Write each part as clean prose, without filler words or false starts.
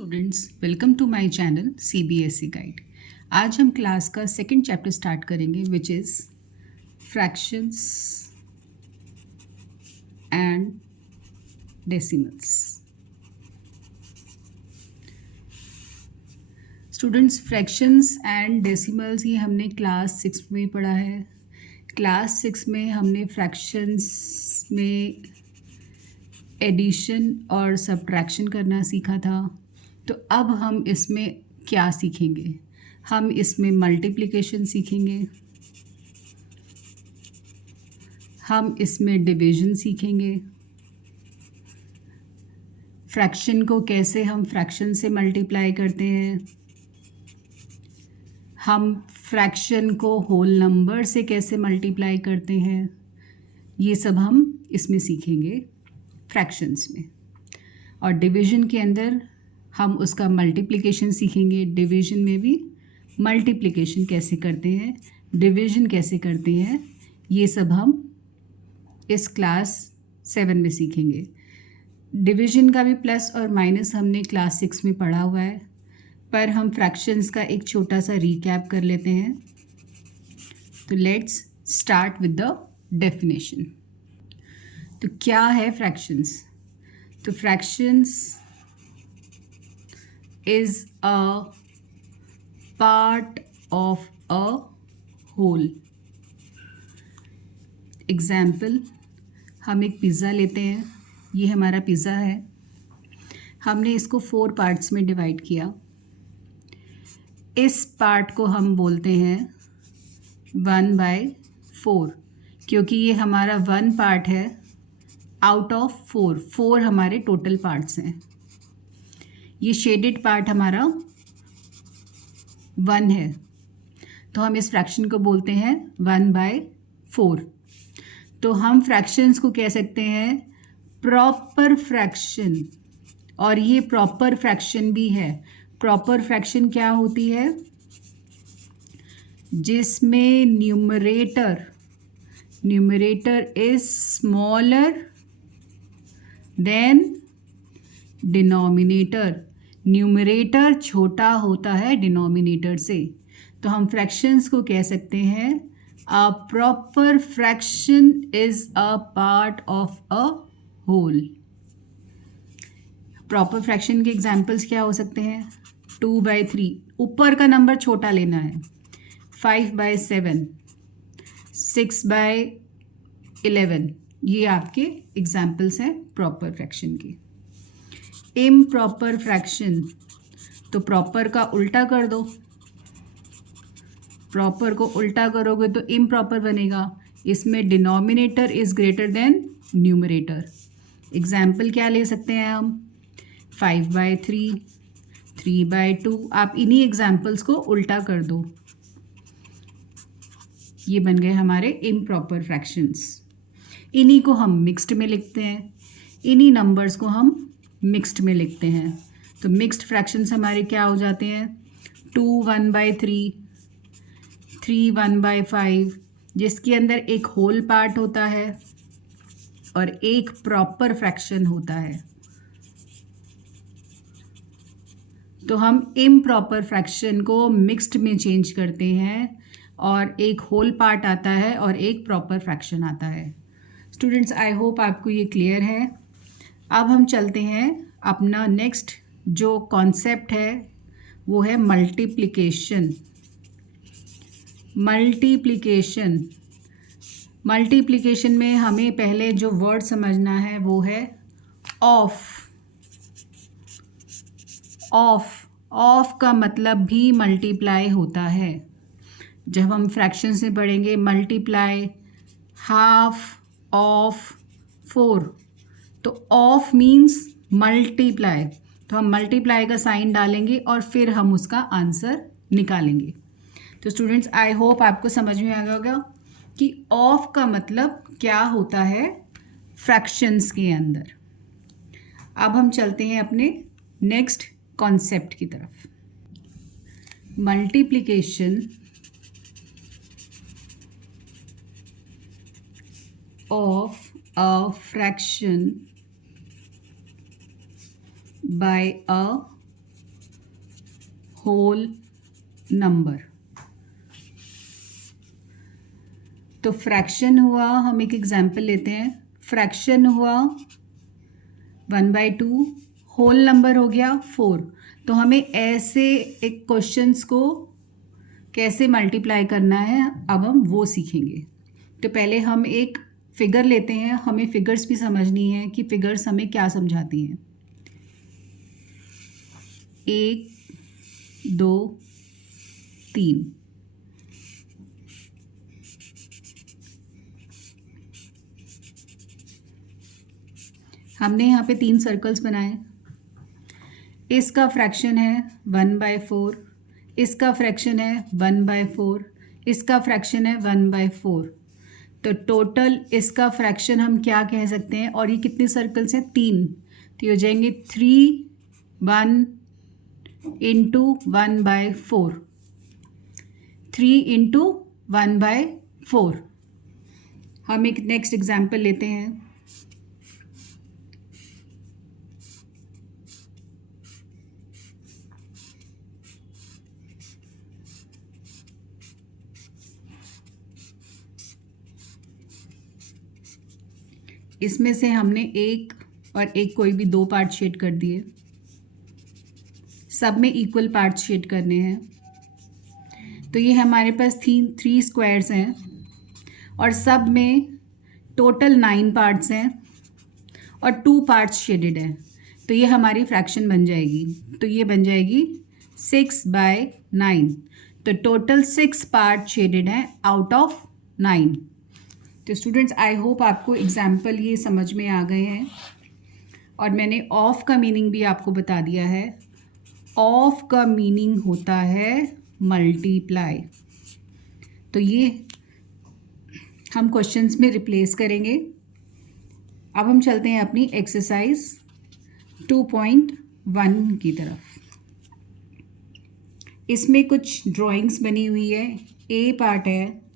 Students, welcome to my channel CBSE guide. आज हम class का सेकंड चैप्टर स्टार्ट करेंगे which is fractions and decimals. Students, fractions and decimals ये हमने class 6 में पढ़ा है। क्लास 6 में हमने फ्रैक्शंस में एडिशन और सब्ट्रैक्शन करना सीखा था। तो अब हम इसमें क्या सीखेंगे? हम इसमें मल्टीप्लिकेशन सीखेंगे, हम इसमें डिवीजन सीखेंगे, फ्रैक्शन को कैसे हम फ्रैक्शन से मल्टीप्लाई करते हैं, हम फ्रैक्शन को होल नंबर से कैसे मल्टीप्लाई करते हैं, ये सब हम इसमें सीखेंगे फ्रैक्शंस में। और डिवीजन के अंदर हम उसका मल्टीप्लिकेशन सीखेंगे। डिवीजन में भी मल्टीप्लिकेशन कैसे करते हैं, डिवीजन कैसे करते हैं, ये सब हम इस क्लास 7 में सीखेंगे। डिवीजन का भी प्लस और माइनस हमने क्लास 6 में पढ़ा हुआ है, पर हम फ्रैक्शंस का एक छोटा सा रिकैप कर लेते हैं। तो let's start with the definition. तो क्या है फ्रैक्शंस? तो fractions is a part of a whole. Example, हम एक पिज़्ज़ा लेते हैं। ये हमारा पिज़्ज़ा है। हमने इसको 4 पार्ट्स में डिवाइड किया। इस पार्ट को हम बोलते हैं 1/4, क्योंकि ये हमारा 1 पार्ट है आउट ऑफ 4 हमारे टोटल पार्ट्स हैं। ये शेडेड पार्ट हमारा 1 है, तो हम इस फ्रैक्शन को बोलते हैं 1/4। तो हम फ्रैक्शंस को कह सकते हैं प्रॉपर फ्रैक्शन, और ये प्रॉपर फ्रैक्शन भी है। प्रॉपर फ्रैक्शन क्या होती है? जिसमें numerator is smaller than denominator. Numerator छोटा होता है डिनोमिनेटर से। तो हम फ्रैक्शंस को कह सकते हैं a proper fraction is a part of a whole. Proper fraction के एग्जांपल्स क्या हो सकते हैं? 2/3, ऊपर का नंबर छोटा लेना है। 5/7, 6/11, ये आपके एग्जांपल्स हैं प्रॉपर फ्रैक्शन के। इम्प्रॉपर फ्रैक्शन, तो प्रॉपर का उल्टा कर दो। प्रॉपर को उल्टा करोगे तो इम्प्रॉपर बनेगा। इसमें denominator is greater than numerator. Example क्या ले सकते हैं हम? 5/3, 3/2। आप इन्हीं एग्जाम्पल्स को उल्टा कर दो। ये बन गए हमारे इम्प्रॉपर फ्रैक्शंस। इन्हीं को हम मिक्स्ड में लिखते हैं। इन्हीं नंबर्स को हम मिक्स्ड में लिखते हैं। तो मिक्स्ड फ्रैक्शंस हमारे क्या हो जाते हैं? 2 1/3, 3 1/5, जिसके अंदर एक होल पार्ट होता है और एक प्रॉपर फ्रैक्शन होता है। तो हम इम्प्रॉपर फ्रैक्शन को मिक्स्ड में चेंज करते हैं और एक होल पार्ट आता है और एक प्रॉपर फ्रैक्शन आता है। स्टूडेंट्स, आई होप आपको ये क्लियर है। अब हम चलते हैं अपना नेक्स्ट जो कॉन्सेप्ट है वो है मल्टीप्लिकेशन। मल्टीप्लिकेशन में हमें पहले जो वर्ड समझना है वो है ऑफ। ऑफ का मतलब भी मल्टीप्लाई होता है। जब हम फ्रैक्शन से पढ़ेंगे मल्टीप्लाई हाफ ऑफ 4, तो ऑफ मीन्स मल्टीप्लाई। तो हम मल्टीप्लाई का साइन डालेंगे और फिर हम उसका आंसर निकालेंगे। तो स्टूडेंट्स, आई होप आपको समझ में आ गया होगा कि ऑफ का मतलब क्या होता है फ्रैक्शंस के अंदर। अब हम चलते हैं अपने नेक्स्ट कॉन्सेप्ट की तरफ। Multiplication of a fraction by a whole number. तो फ्रैक्शन हुआ, हम एक एग्जाम्पल लेते हैं। फ्रैक्शन हुआ 1/2, होल नंबर हो गया 4। तो हमें ऐसे एक क्वेश्चंस को कैसे मल्टीप्लाई करना है अब हम वो सीखेंगे। तो पहले हम एक फिगर लेते हैं, हमें फिगर्स भी समझनी है कि फिगर्स हमें क्या समझाती हैं। 1 2 3। हमने यहाँ पे 3 सर्कल्स बनाए। इसका फ्रैक्शन है 1/4, इसका फ्रैक्शन है 1/4, इसका फ्रैक्शन है 1/4। तो टोटल इसका फ्रैक्शन हम क्या कह सकते हैं? और ये कितने सर्कल्स हैं? 3। तो ये हो जाएंगे 3 1 इंटू 1/4, 3 इंटू 1/4। हम एक नेक्स्ट एग्जाम्पल लेते हैं। इसमें से हमने एक और एक कोई भी 2 पार्ट शेड कर दिए, सब में इक्वल पार्ट शेड करने हैं। तो ये हमारे पास 3 स्क्वायर्स हैं और सब में टोटल 9 पार्ट्स हैं और 2 पार्ट्स शेडेड हैं। तो ये हमारी फ्रैक्शन बन जाएगी। तो ये बन जाएगी 6/9। तो टोटल 6 पार्ट शेडेड हैं आउट ऑफ 9। तो स्टूडेंट्स, आई होप आपको एग्जाम्पल ये समझ में आ गए हैं। और मैंने ऑफ का मीनिंग भी आपको बता दिया है। ऑफ का मीनिंग होता है मल्टीप्लाई। तो ये हम क्वेश्चंस में रिप्लेस करेंगे। अब हम चलते हैं अपनी एक्सरसाइज 2.1 की तरफ। इसमें कुछ ड्राइंग्स बनी हुई है। ए पार्ट है,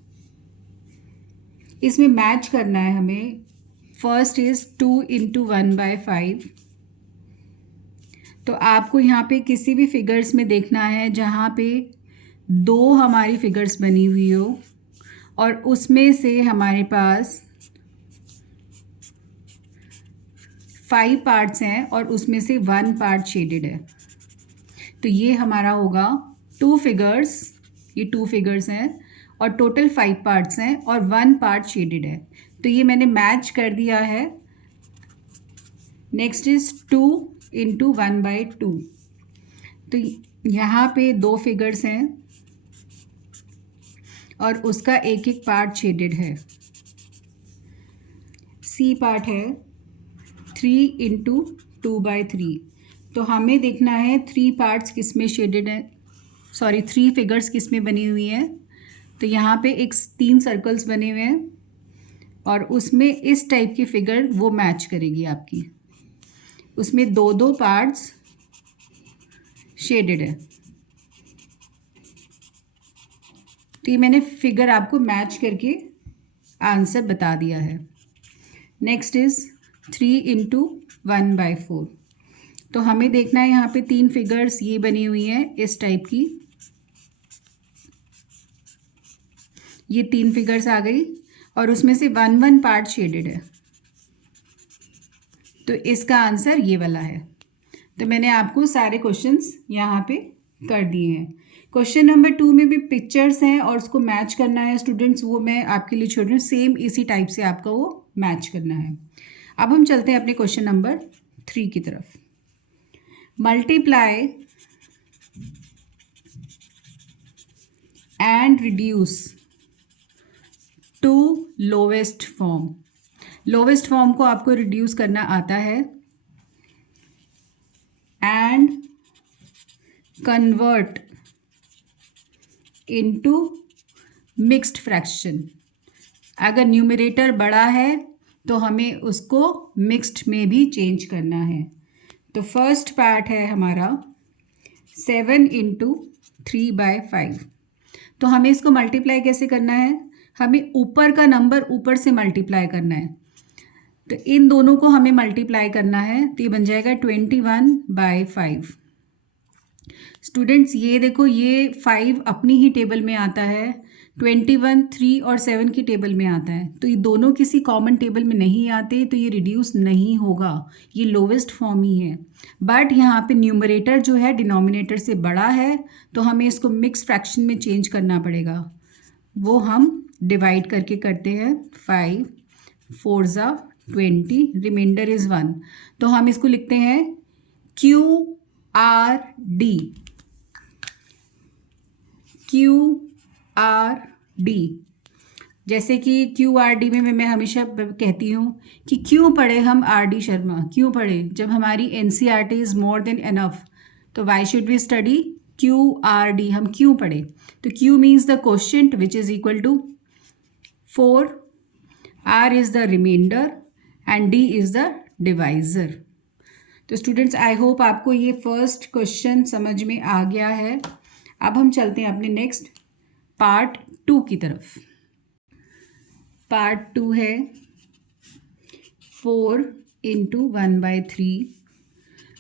इसमें मैच करना है हमें। First is 2 into 1/5। तो आपको यहाँ पे किसी भी फिगर्स में देखना है जहाँ पे 2 हमारी फिगर्स बनी हुई हो और उसमें से हमारे पास 5 पार्ट्स हैं और उसमें से 1 पार्ट शेडेड है। तो ये हमारा होगा 2 फिगर्स, ये 2 फिगर्स हैं और टोटल 5 पार्ट्स हैं और 1 पार्ट शेडेड है। तो ये मैंने मैच कर दिया है। Next is 2 into 1/2। तो यहाँ पे 2 फिगर्स हैं और उसका एक एक पार्ट शेडेड है। सी पार्ट है 3 इंटू 2/3। तो हमें देखना है 3 पार्ट्स किस में शेडेड है, 3 फिगर्स किस में बनी हुई हैं। तो यहाँ पे एक 3 सर्कल्स बने हुए हैं और उसमें इस टाइप की फिगर वो मैच करेगी आपकी। उसमें 2 पार्ट्स शेडेड है। तो ये मैंने फिगर आपको मैच करके आंसर बता दिया है। Next is 3 into 1/4। तो हमें देखना है यहाँ पे 3 फिगर्स ये बनी हुई हैं इस टाइप की। ये 3 फिगर्स आ गई और उसमें से 1 पार्ट शेडेड है। तो इसका आंसर ये वाला है। तो मैंने आपको सारे क्वेश्चंस यहाँ पे कर दिए हैं। क्वेश्चन नंबर 2 में भी पिक्चर्स हैं और उसको मैच करना है स्टूडेंट्स, वो मैं आपके लिए छोड़ रही हूँ। सेम इसी टाइप से आपका वो मैच करना है। अब हम चलते हैं अपने क्वेश्चन नंबर 3 की तरफ। Multiply and reduce to lowest form. Lowest form को आपको रिड्यूस करना आता है। And convert into mixed fraction. अगर न्यूमरेटर बड़ा है तो हमें उसको मिक्स्ड में भी चेंज करना है। तो फर्स्ट पार्ट है हमारा 7 इंटू 3/5। तो हमें इसको मल्टीप्लाई कैसे करना है? हमें ऊपर का नंबर ऊपर से मल्टीप्लाई करना है। तो इन दोनों को हमें मल्टीप्लाई करना है। तो ये बन जाएगा 21/5। स्टूडेंट्स ये देखो, ये 5 अपनी ही टेबल में आता है, 21, 3 और 7 की टेबल में आता है। तो ये दोनों किसी कॉमन टेबल में नहीं आते, तो ये रिड्यूस नहीं होगा, ये लोवेस्ट फॉर्म ही है। बट यहाँ पे न्यूमरेटर जो है डिनोमिनेटर से बड़ा है, तो हमें इसको मिक्स फ्रैक्शन में चेंज करना पड़ेगा। वो हम डिवाइड करके करते हैं। 5 4 ज़ा 20, रिमाइंडर इज़ 1। तो हम इसको लिखते हैं QRD। QRD, जैसे कि QRD में मैं हमेशा कहती हूँ कि क्यों पढ़े हम RD शर्मा, क्यों पढ़े जब हमारी NCERT is more than enough, तो why should we study QRD, हम क्यों पढ़े। तो Q means the quotient which is equal to 4, R is the remainder and D is the divisor. तो स्टूडेंट्स आई होप आपको ये फर्स्ट क्वेश्चन समझ में आ गया है। अब हम चलते हैं अपने नेक्स्ट पार्ट 2 की तरफ। पार्ट 2 है 4 × 1/3।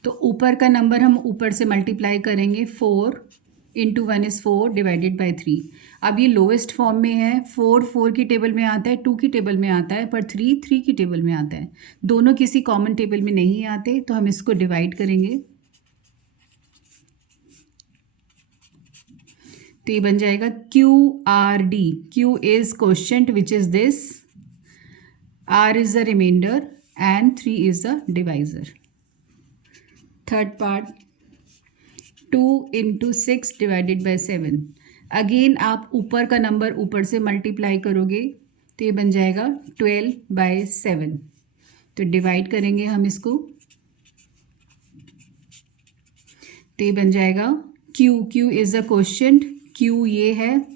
तो ऊपर का नंबर हम ऊपर से मल्टीप्लाई करेंगे। 4 × 1 इज़ 4 डिवाइडेड बाई 3। अब ये लोवेस्ट फॉर्म में है। 4 की टेबल में आता है, 2 की टेबल में आता है, पर 3 की टेबल में आता है। दोनों किसी कॉमन टेबल में नहीं आते, तो हम इसको डिवाइड करेंगे। तो ये बन जाएगा QRD। Q is quotient which is this, R is the remainder and 3 is the divisor. Third part 2 × 6 divided by 7। Again आप ऊपर का नंबर ऊपर से मल्टीप्लाई करोगे, तो ये बन जाएगा 12/7। तो डिवाइड करेंगे हम इसको, तो ये बन जाएगा Q is the quotient. Q ये है,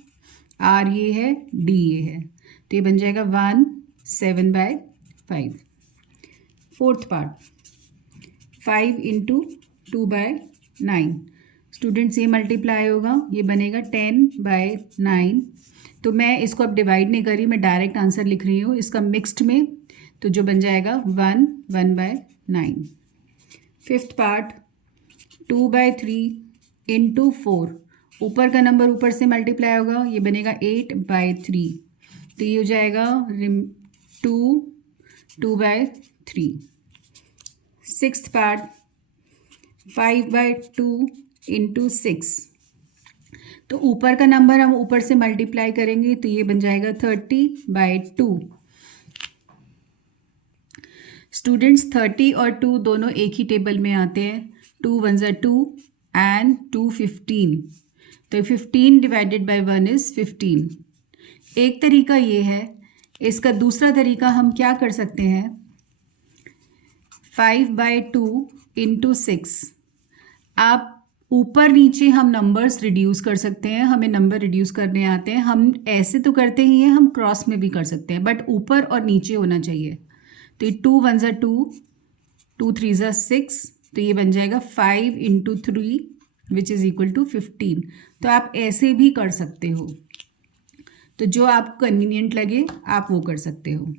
R ये है, D ये है, तो ये बन जाएगा 17/5। Fourth part 5 × 2/9। स्टूडेंट्स ये मल्टीप्लाई होगा, ये बनेगा 10/9। तो मैं इसको अब डिवाइड नहीं कर रही, मैं डायरेक्ट आंसर लिख रही हूँ इसका मिक्स्ड में, तो जो बन जाएगा 1/9। Fifth part 2/3 × 4। ऊपर का नंबर ऊपर से मल्टीप्लाई होगा, ये बनेगा 8/3। तो ये हो जाएगा 2/3। Sixth part 5/2 × 6। तो ऊपर का नंबर हम ऊपर से मल्टीप्लाई करेंगे, तो ये बन जाएगा 30/2। स्टूडेंट्स 30 और 2 दोनों एक ही टेबल में आते हैं। 2 1 ज़ा 2 एंड 2 15। तो 15 डिवाइडेड बाई 1 इज़ 15। एक तरीका ये है। इसका दूसरा तरीका हम क्या कर सकते हैं, 5/2 × 6। आप ऊपर नीचे हम नंबर्स रिड्यूस कर सकते हैं, हमें नंबर रिड्यूस करने आते हैं। हम ऐसे तो करते ही हैं, हम क्रॉस में भी कर सकते हैं, बट ऊपर और नीचे होना चाहिए। तो ये 2 1 ज़ा 2, 2 3 ज़ा 6, तो ये बन जाएगा 5 × 3 विच इज़ इक्वल टू 15। तो आप ऐसे भी कर सकते हो, तो जो आपको कन्वीनियंट लगे आप वो कर सकते हो।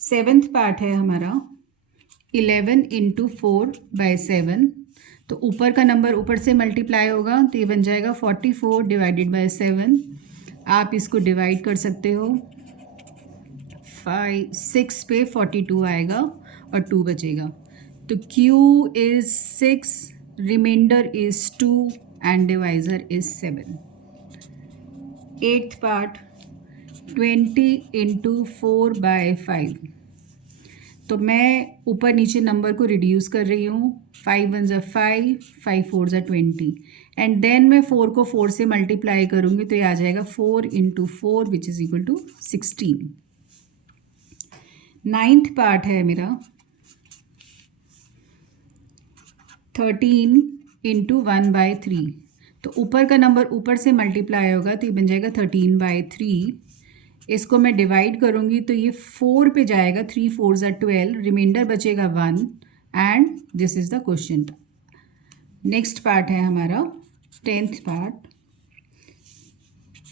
सेवेंथ पार्ट है हमारा 11 × 4/7। तो ऊपर का नंबर ऊपर से मल्टीप्लाई होगा, तो ये बन जाएगा 44 डिवाइडेड बाई 7। आप इसको डिवाइड कर सकते हो। 6 पे 42 आएगा और 2 बचेगा। तो Q is 6, remainder is 2 and divisor is 7। Eighth part 20 × 4/5। तो मैं ऊपर नीचे नंबर को रिड्यूस कर रही हूँ। 5 1 ज़ा 5, 5 4 ज़ा 20 एंड देन मैं 4 को 4 से मल्टीप्लाई करूँगी, तो ये आ जाएगा 4 × 4 which is equal to 16। Ninth part है मेरा 13 × 1/3। तो ऊपर का नंबर ऊपर से मल्टीप्लाई होगा, तो ये बन जाएगा 13/3। इसको मैं डिवाइड करूँगी, तो ये 4 पे जाएगा, 3 4 ज़ा 12, रिमाइंडर बचेगा 1 and this is the question. Next part है हमारा 10th पार्ट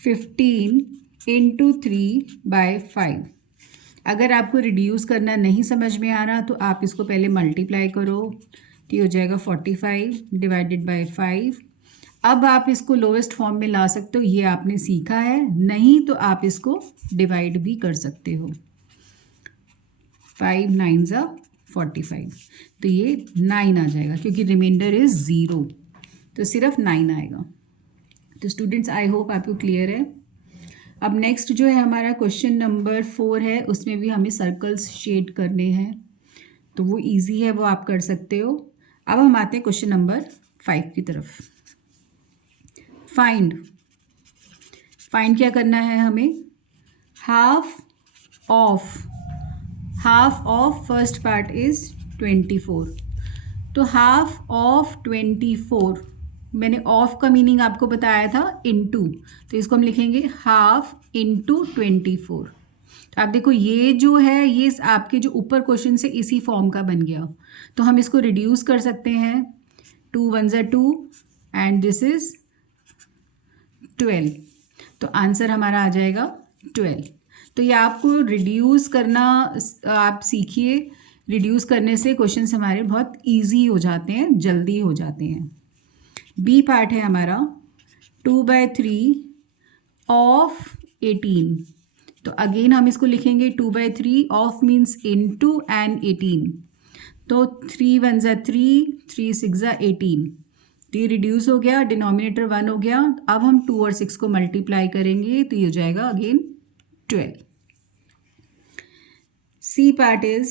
15 × 3/5। अगर आपको रिड्यूस करना नहीं समझ में आ रहा, तो आप इसको पहले मल्टीप्लाई करो। तो ये हो जाएगा 45 डिवाइडेड बाय 5। अब आप इसको लोएस्ट फॉर्म में ला सकते हो, ये आपने सीखा है, नहीं तो आप इसको डिवाइड भी कर सकते हो। 5 9 ज़ा 45, तो ये 9 आ जाएगा क्योंकि रिमाइंडर इज़ 0, तो सिर्फ 9 आएगा। तो स्टूडेंट्स आई होप आपको क्लियर है। अब नेक्स्ट जो है हमारा क्वेश्चन नंबर 4 है, उसमें भी हमें सर्कल्स शेड करने हैं, तो वो इजी है, वो आप कर सकते हो। अब हम आते हैं क्वेश्चन नंबर 5 की तरफ। फाइंड क्या करना है हमें? Half of first part is 24, तो हाफ ऑफ 24, मैंने ऑफ का मीनिंग आपको बताया था इनटू, तो इसको हम लिखेंगे हाफ इंटू 24। तो आप देखो ये जो है ये आपके जो ऊपर क्वेश्चन से इसी फॉर्म का बन गया, तो हम इसको रिड्यूस कर सकते हैं। 2 1 ज़ा 2 एंड दिस इज 12, तो आंसर हमारा आ जाएगा 12। तो ये आपको रिड्यूस करना आप सीखिए, रिड्यूस करने से क्वेश्चंस हमारे बहुत इजी हो जाते हैं, जल्दी हो जाते हैं। बी पार्ट है हमारा 2/3 ऑफ 18, तो अगेन हम इसको लिखेंगे 2/3 ऑफ मीन्स इनटू एंड 18, तो 3 1 ज़ा 3, 3 6 ज़ा 18, तो ये रिड्यूस हो गया, डिनोमिनेटर 1 हो गया। अब हम 2 और 6 को मल्टीप्लाई करेंगे तो ये हो जाएगा again 12। C part is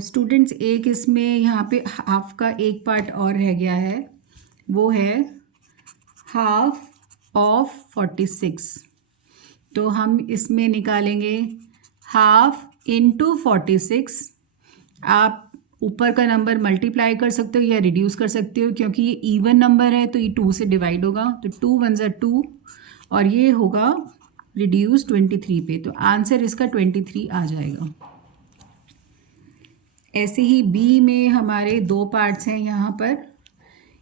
students एक इसमें यहाँ पे हाफ का एक पार्ट और रह गया है, वो है हाफ ऑफ 46, तो हम इसमें निकालेंगे हाफ इंटू 46। आप ऊपर का नंबर मल्टीप्लाई कर सकते हो या रिड्यूस कर सकते हो, क्योंकि ये इवन नंबर है तो ये 2 से डिवाइड होगा, तो 2 1 ज़ा 2 और ये होगा रिड्यूस 23 पे, तो आंसर इसका 23 आ जाएगा। ऐसे ही बी में हमारे 2 पार्ट्स हैं यहाँ पर,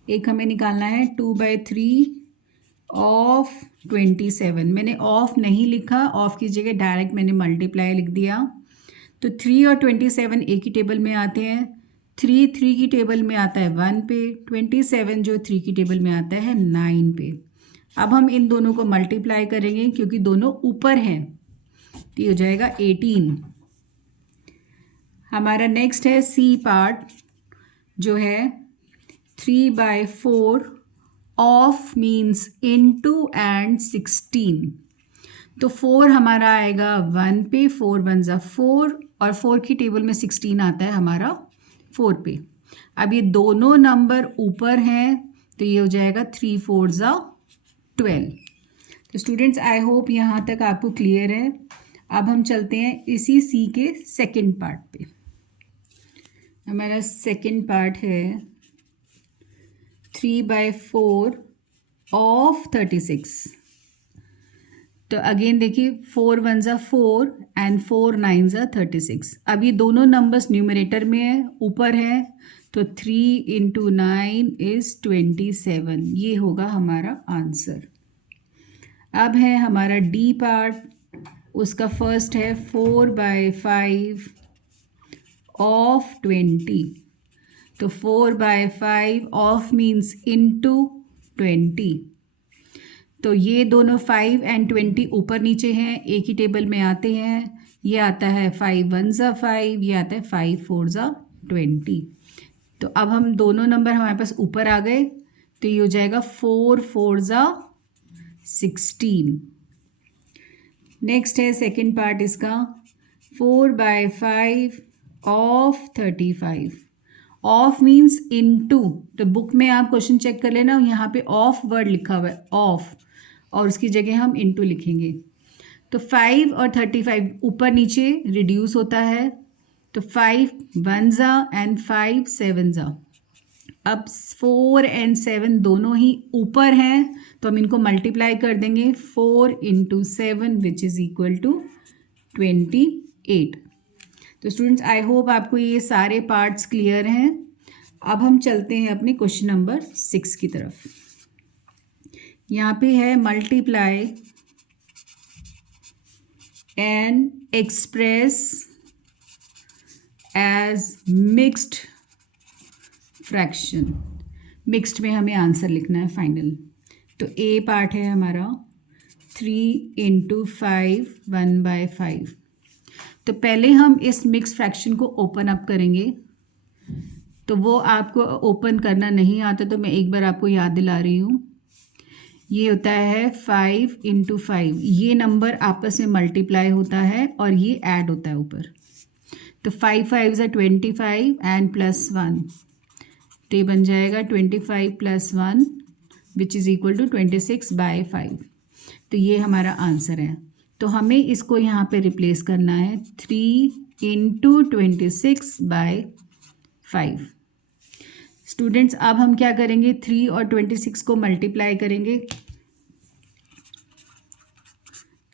एक हमें निकालना है 2/3 ऑफ 27, मैंने ऑफ नहीं लिखा, ऑफ की जगह डायरेक्ट मैंने मल्टीप्लाई लिख दिया। तो 3 और 27 एक ही टेबल में आते हैं, 3 3 की टेबल में आता है 1 पे, 27 जो 3 की टेबल में आता है 9 पे। अब हम इन दोनों को मल्टीप्लाई करेंगे क्योंकि दोनों ऊपर हैं, तो ये हो जाएगा 18। हमारा नेक्स्ट है सी पार्ट जो है 3/4 ऑफ मीन्स इनटू एंड 16, तो 4 हमारा आएगा 1 पे, 4 1 ज़ा 4 और 4 की टेबल में 16 आता है हमारा 4 पे। अब ये दोनों नंबर ऊपर हैं तो ये हो जाएगा 3 4 ज़ा 12। तो स्टूडेंट्स आई होप यहाँ तक आपको क्लियर है। अब हम चलते हैं इसी सी के सेकंड पार्ट पे। हमारा सेकंड पार्ट है 3/4 ऑफ 36, तो अगेन देखिए 4 1 ज़ा 4 एंड 4 9 ज़ा 36। अब ये दोनों नंबर्स न्यूमरेटर में है, ऊपर है, तो 3 इंटू 9 इज़ 27, ये होगा हमारा आंसर। अब है हमारा डी पार्ट, उसका फर्स्ट है 4/5 ऑफ 20, तो 4/5 ऑफ मीन्स इनटू 20, तो ये दोनों 5 एंड 20 ऊपर नीचे हैं, एक ही टेबल में आते हैं, ये आता है 5 1 ज़ा 5, ये आता है 5 4 ज़ा 20। तो अब हम दोनों नंबर हमारे पास ऊपर आ गए, तो ये हो जाएगा 4 4 ज़ा 16। नेक्स्ट है सेकंड पार्ट इसका 4/5 ऑफ 35, ऑफ मीन्स इनटू, तो बुक में आप क्वेश्चन चेक कर लेना, यहाँ पे ऑफ वर्ड लिखा हुआ है ऑफ, और उसकी जगह हम इनटू लिखेंगे। तो 5 और 35 ऊपर नीचे रिड्यूस होता है, तो 5 1 ज़ा एंड 5 7 ज़ा। अब 4 एंड 7 दोनों ही ऊपर हैं, तो हम इनको मल्टीप्लाई कर देंगे 4 into 7 which is equal to 28। तो स्टूडेंट्स आई होप आपको ये सारे पार्ट्स क्लियर हैं। अब हम चलते हैं अपने क्वेश्चन नंबर 6 की तरफ। यहाँ पे है multiply and express as mixed fraction. Mixed में हमें आंसर लिखना है फाइनल। तो ए पार्ट है हमारा 3 × 5 1/5। तो पहले हम इस मिक्स फ्रैक्शन को ओपन अप करेंगे। तो वो आपको ओपन करना नहीं आता तो मैं एक बार आपको याद दिला रही हूँ। ये होता है 5 × 5, ये नंबर आपस में मल्टीप्लाई होता है और ये ऐड होता है ऊपर। तो 5 5 25 एंड +1, तो ये बन जाएगा 25 + 1 विच इज़ इक्वल टू 26/5। तो ये हमारा आंसर है। तो हमें इसको यहाँ पे रिप्लेस करना है 3 × 26/5। स्टूडेंट्स अब हम क्या करेंगे, 3 और 26 को मल्टीप्लाई करेंगे।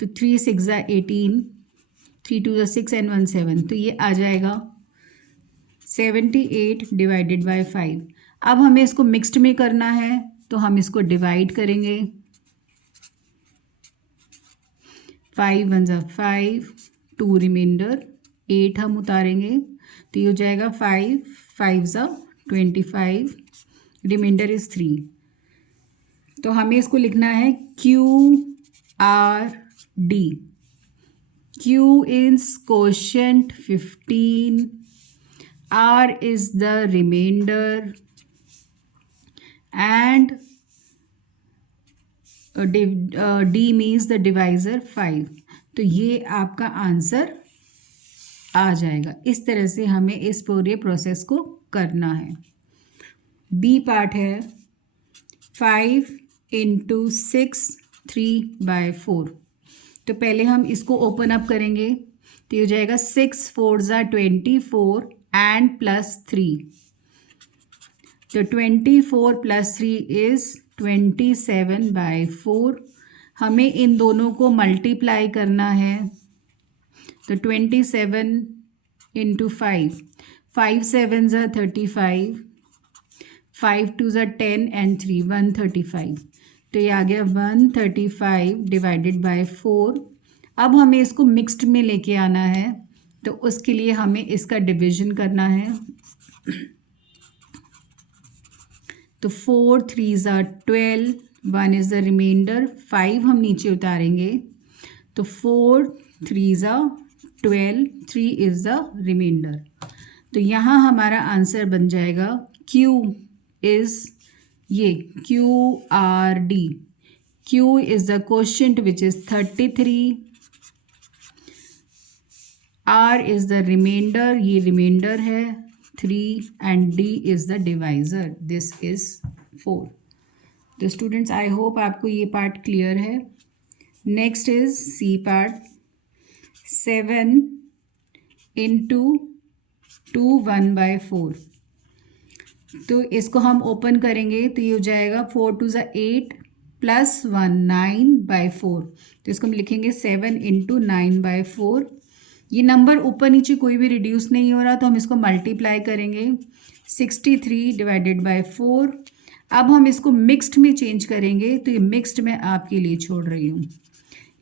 तो 3 6 18, 3 2 6 एंड 1 7, तो ये आ जाएगा 78 / 5। अब हमें इसको मिक्स्ड में करना है तो हम इसको डिवाइड करेंगे। 5 1 5, 2 रिमाइंडर, 8 हम उतारेंगे तो ये हो जाएगा 5 5 25, रिमाइंडर इज़ 3। तो हमें इसको लिखना है QRD। Q is quotient 15, R is the remainder and D means the divisor 5। तो ये आपका आंसर आ जाएगा। इस तरह से हमें इस पूरे प्रोसेस को करना है। बी पार्ट है 5 × 6 3/4। तो पहले हम इसको ओपन अप करेंगे तो ये हो जाएगा 6 4 24 एंड +3। तो 24 + 3 इज़ 27/4। हमें इन दोनों को मल्टीप्लाई करना है। तो 27 × 5, 5 7 35, 5 2 10 एंड 3 135। तो ये आ गया 135 / 4। अब हमें इसको मिक्स्ड में लेके आना है तो उसके लिए हमें इसका डिवीजन करना है। तो 4 3 12, 1 इज़ द रिमाइंडर, 5 हम नीचे उतारेंगे तो 4 3 12, 3 इज़ द रिमाइंडर। तो यहाँ हमारा आंसर बन जाएगा Q इज़ ये QRD। Q is the quotient which is 33, R is the remainder, ये रिमाइंडर है 3 and D is the divisor, this is 4। तो स्टूडेंट्स आई होप आपको ये पार्ट क्लियर है। Next is C part 7 × 2 1/4। तो इसको हम ओपन करेंगे तो ये हो जाएगा 4 2 8 + 1 9/4। तो इसको हम लिखेंगे 7 × 9/4। ये नंबर ऊपर नीचे कोई भी रिड्यूस नहीं हो रहा तो हम इसको मल्टीप्लाई करेंगे 63 / 4। अब हम इसको मिक्स्ड में चेंज करेंगे तो ये मिक्स्ड में आपके लिए छोड़ रही हूँ।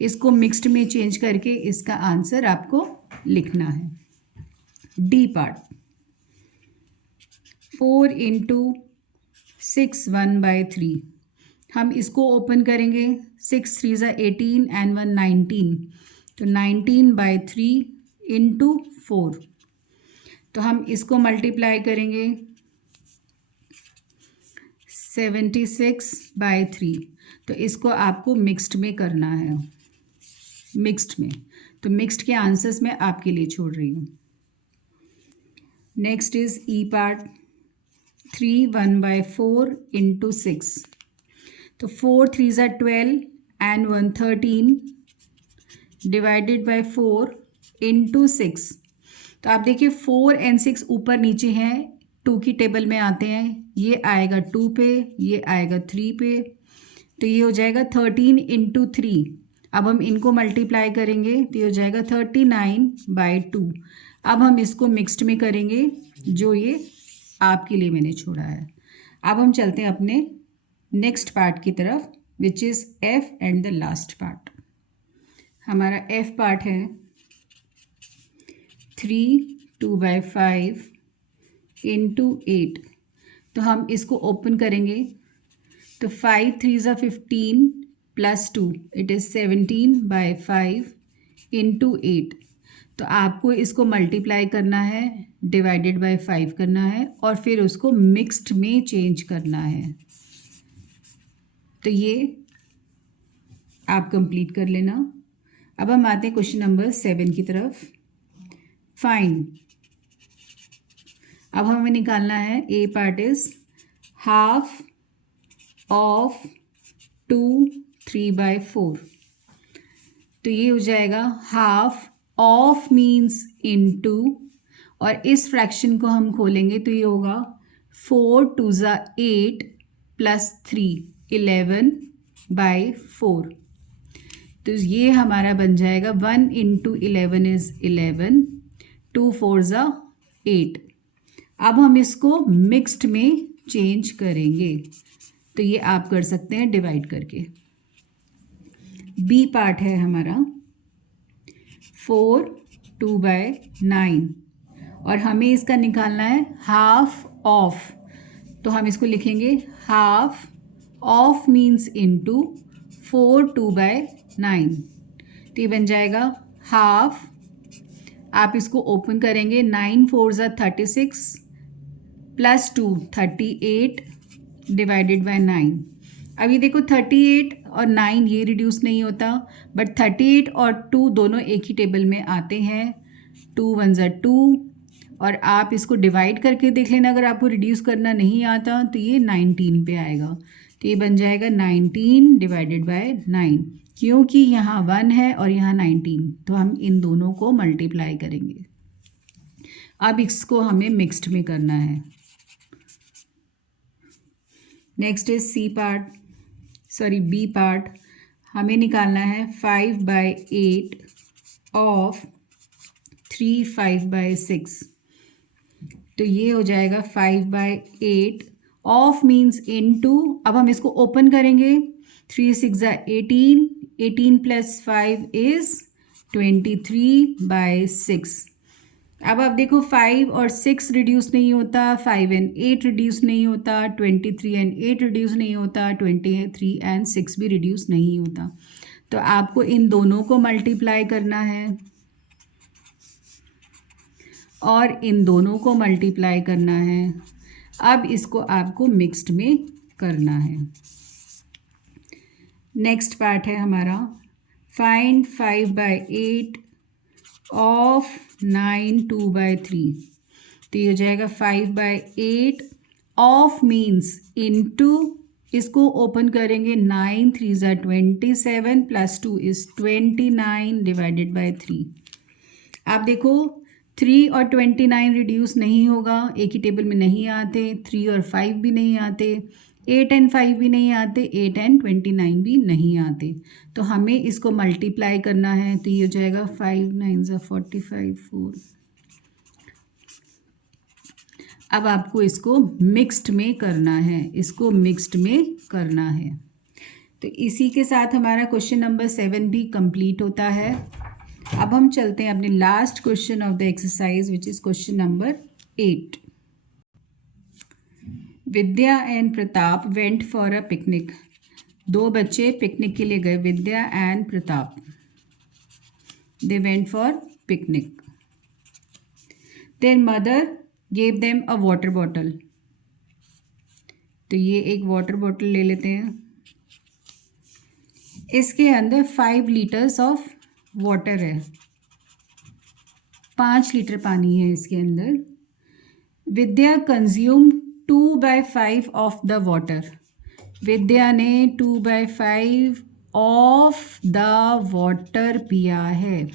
इसको मिक्स्ड में चेंज करके इसका आंसर आपको लिखना है। D part 4 × 6 1/3। हम इसको ओपन करेंगे 6 3 18 एंड 1 19, तो 19/3 × 4। तो हम इसको मल्टीप्लाई करेंगे 76/3। तो इसको आपको मिक्स्ड में करना है, मिक्स्ड में। तो मिक्स्ड के आंसर्स मैं आपके लिए छोड़ रही हूँ। Next is E part 3 1/4 × 6। तो 4 3 12 एंड 1 13 डिवाइडेड बाय 4 × 6। तो आप देखिए 4 और 6 ऊपर नीचे हैं, 2 की टेबल में आते हैं। ये आएगा 2 पे, ये आएगा 3 पे, तो ये हो जाएगा 13 × 3। अब हम इनको मल्टीप्लाई करेंगे तो ये हो जाएगा 39/2। अब हम इसको मिक्स्ड में करेंगे, जो ये आपके लिए मैंने छोड़ा है। अब हम चलते हैं अपने नेक्स्ट पार्ट की तरफ, which is F and the last part. हमारा एफ पार्ट है 3 2/5 इंटू 8। तो हम इसको ओपन करेंगे तो 5 3 ज़ा 15 प्लस 2 इट इज़ 17/5 इंटू 8। तो आपको इसको मल्टीप्लाई करना है, डिवाइडेड बाय 5 करना है और फिर उसको मिक्स्ड में चेंज करना है। तो ये आप कंप्लीट कर लेना। अब हम आते हैं क्वेश्चन नंबर 7 की तरफ। फाइंड, अब हमें निकालना है ए पार्ट इज हाफ ऑफ 2 3/4। तो ये हो जाएगा हाफ ऑफ मीन्स इनटू, और इस फ्रैक्शन को हम खोलेंगे तो ये होगा 4 2 ज़ा 8 प्लस 3 11/4। तो ये हमारा बन जाएगा 1 इंटू 11 इज़ 11, 2 4 ज़ा 8। अब हम इसको मिक्स्ड में चेंज करेंगे, तो ये आप कर सकते हैं डिवाइड करके। बी पार्ट है हमारा 4 2/9 और हमें इसका निकालना है हाफ ऑफ। तो हम इसको लिखेंगे हाफ ऑफ मीन्स इनटू 4 2/9। तो ये बन जाएगा हाफ, आप इसको ओपन करेंगे 9 4 ज़ा 36 प्लस 2 38 डिवाइडेड बाय 9। अब ये देखो 38 और 9 ये रिड्यूस नहीं होता, बट 38 और 2 दोनों एक ही टेबल में आते हैं। 2 1 ज़ा 2, और आप इसको डिवाइड करके देख लेना, अगर आपको रिड्यूस करना नहीं आता तो ये 19 पे आएगा। तो ये बन जाएगा 19 डिवाइडेड बाय 9, क्योंकि यहाँ 1 है और यहाँ 19, तो हम इन दोनों को मल्टीप्लाई करेंगे। अब इसको हमें मिक्स्ड में करना है। Next is B part. हमें निकालना है 5/8 ऑफ 3 5/6। तो ये हो जाएगा 5/8 ऑफ मीन्स इनटू, अब हम इसको ओपन करेंगे 3 6 ज़ा 18, 18 प्लस 5 इज़ 23/6। अब आप देखो 5 और 6 रिड्यूस नहीं होता, 5 एंड 8 रिड्यूस नहीं होता, 23 एंड 8 रिड्यूस नहीं होता, 23 एंड 6 भी रिड्यूस नहीं होता। तो आपको इन दोनों को मल्टीप्लाई करना है और इन दोनों को मल्टीप्लाई करना है। अब इसको आपको मिक्स्ड में करना है। नेक्स्ट पार्ट है हमारा फाइंड 5/8 ऑफ 9 2/3। तो ये हो जाएगा 5/8 ऑफ मीन्स इनटू, इसको ओपन करेंगे 9 3 ज़ा 27 प्लस 2 इज़ 29 डिवाइडेड बाय 3। आप देखो 3 और 29 रिड्यूस नहीं होगा, एक ही टेबल में नहीं आते, 3 और 5 भी नहीं आते, 8 एंड 5 भी नहीं आते, 8 एंड 29 भी नहीं आते। तो हमें इसको मल्टीप्लाई करना है, तो ये हो जाएगा 5 9 ज़ा 45 4। अब आपको इसको मिक्स्ड में करना है, इसको मिक्स्ड में करना है। तो इसी के साथ हमारा क्वेश्चन नंबर 7 भी कंप्लीट होता है। अब हम चलते हैं अपने last question of the exercise which is question number 8। Vidya and Pratap went for a picnic. दो बच्चे पिकनिक के लिए गए, Vidya and Pratap, they went for picnic. Their mother gave them a water bottle. तो ये एक वाटर बॉटल ले लेते हैं, इसके अंदर 5 लीटर्स ऑफ वाटर है, 5 लीटर पानी है इसके अंदर। विद्या कंज्यूम 2/5 ऑफ द वाटर। विद्या ने 2/5 ऑफ द वाटर पिया है,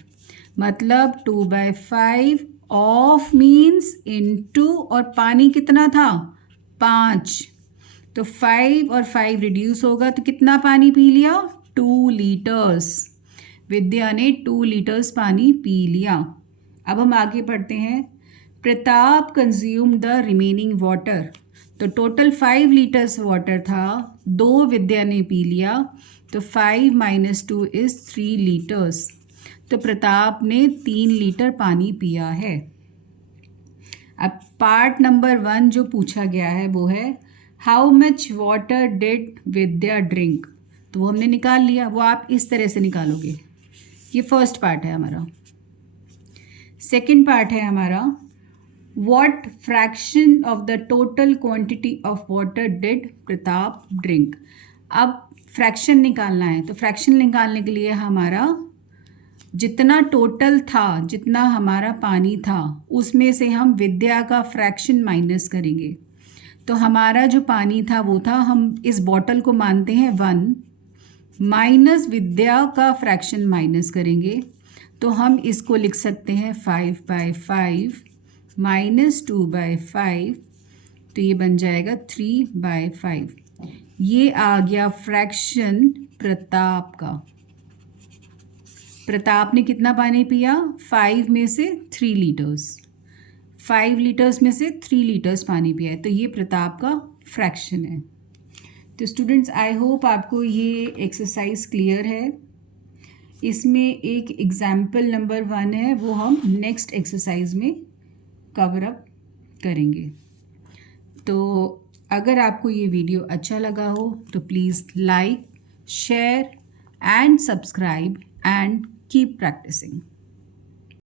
मतलब 2/5 ऑफ मीन्स इनटू, और पानी कितना था 5, तो 5 और 5 रिड्यूस होगा, तो कितना पानी पी लिया 2 लीटर्स। विद्या ने 2 लीटर्स पानी पी लिया। अब हम आगे पढ़ते हैं। Pratap consume the remaining water. तो टोटल 5 लीटर्स वाटर था, 2 विद्या ने पी लिया, तो 5 - 2 इज़ 3 लीटर्स। तो प्रताप ने 3 लीटर पानी पिया है। अब पार्ट नंबर 1 जो पूछा गया है वो है how much water did Vidya drink. तो वो हमने निकाल लिया, वो आप इस तरह से निकालोगे। ये फर्स्ट पार्ट है हमारा। सेकंड पार्ट है हमारा what fraction of the total quantity of water did Pratap drink. अब फ्रैक्शन निकालना है, तो फ्रैक्शन निकालने के लिए हमारा जितना टोटल था, जितना हमारा पानी था, उसमें से हम विद्या का फ्रैक्शन माइनस करेंगे। तो हमारा जो पानी था वो था, हम इस बॉटल को मानते हैं 1, माइनस विद्या का फ्रैक्शन माइनस करेंगे तो हम इसको लिख सकते हैं 5/5 माइनस 2/5, तो ये बन जाएगा 3/5। ये आ गया फ्रैक्शन प्रताप का। प्रताप ने कितना पानी पिया? 5 में से 3 लीटर्स, 5 लीटर्स में से 3 लीटर्स पानी पिया है, तो ये प्रताप का फ्रैक्शन है। तो स्टूडेंट्स, आई होप आपको ये एक्सरसाइज क्लियर है। इसमें एक एग्जाम्पल नंबर 1 है, वो हम नेक्स्ट एक्सरसाइज में कवर अप करेंगे। तो अगर आपको ये वीडियो अच्छा लगा हो तो please like, share and subscribe and keep practising.